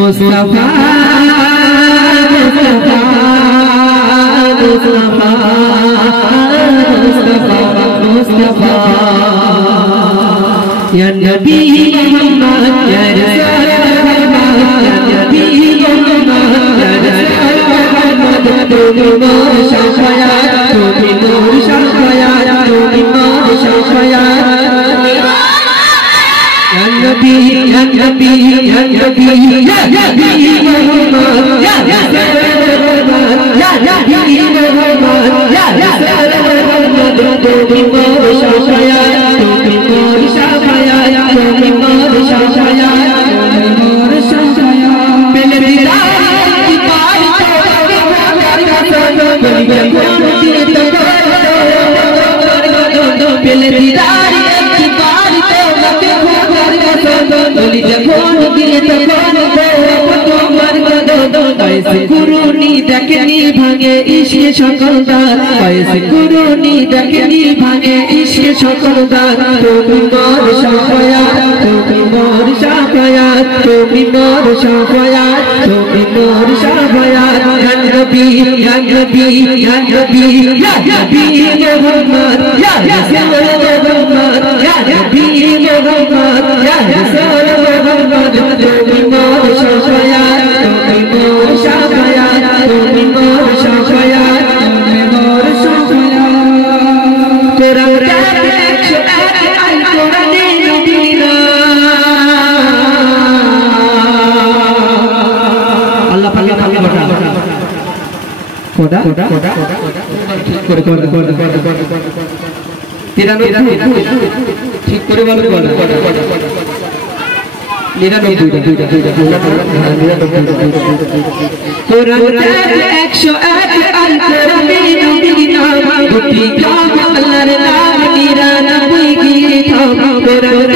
मुस्तफा मुस्तफा मुस्तफा मुस्तफा मुस्तफा या नबी मोहम्मद या रसूल मोहम्मद या नबी मोहम्मद या रसूल मोहम्मद तुम मोर शाफायात तुम मोर शाफायात तुम मोर शाफायात या नबी या नबी या नबी या नबी मोहम्मद या रसूल मोहम्मद या नबी मोहम्मद या रसूल मोहम्मद तुम मोर शाफायात तुम मोर शाफायात तुम मोर शाफायात मोर शाफायात पहले दीदार की बात पहले दीदार की बात बोली जखोन गिरे तखोन ऐसे कुरुनी देखनी भागे इश्क शकलदार ऐसे कुरुनी देखनी भागे इश्क शकलदार तुम मोर शाफायात तुम मोर शाफायात तुम मोर शाफायात तुम मोर शाफायात या नबी या नबी या नबी या नबी मोहम्मद या रसूल मोहम्मद या नबी मोहम्मद या रसूल मोहम्मद तुम मोर शाफायात तुम मोर शाफायात तुम मोर शाफायात तुम मोर शाफायात तेरा अल्लाह पाक अल्लाह बता कोदा कोदा कोदा ठीक करे तेरा ठीक करे वाला निरानब्बे একশো এক আল কোরআনে নবীর নাম দুটি কাম আল্লাহর নাম নিরানব্বই গিয়ে থাম কোরআন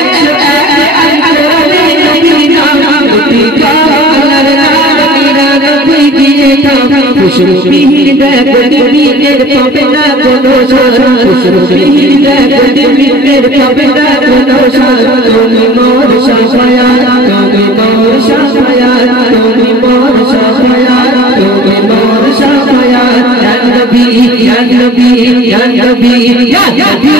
একশো এক আল কোরআনে নবীর নাম দুটি কাম আল্লাহর নাম নিরানব্বই গিয়ে থাম খুশরুবিহীন দেখ দিনের পাবে না কোনো সারা খুশরুবিহীন দেখ দিনের পাবে না কোনো সারা তুমি মোর শাফায়াত তুমি মোর শাফায়াত তুমি মোর শাফায়াত তুমি মোর শাফায়াত ইয়া নবী ইয়া নবী ইয়া নবী ইয়া নবী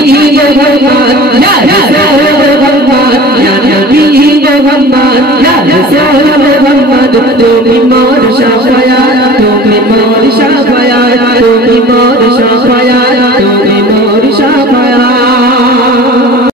মোহাম্মদ ইয়া রাসূল মোহাম্মদ ইয়া নবী মোহাম্মদ ইয়া রাসূল মোহাম্মদ তুমি মোর শাফায়াত তুমি মোর শাফায়াত তুমি মোর শাফায়াত তুমি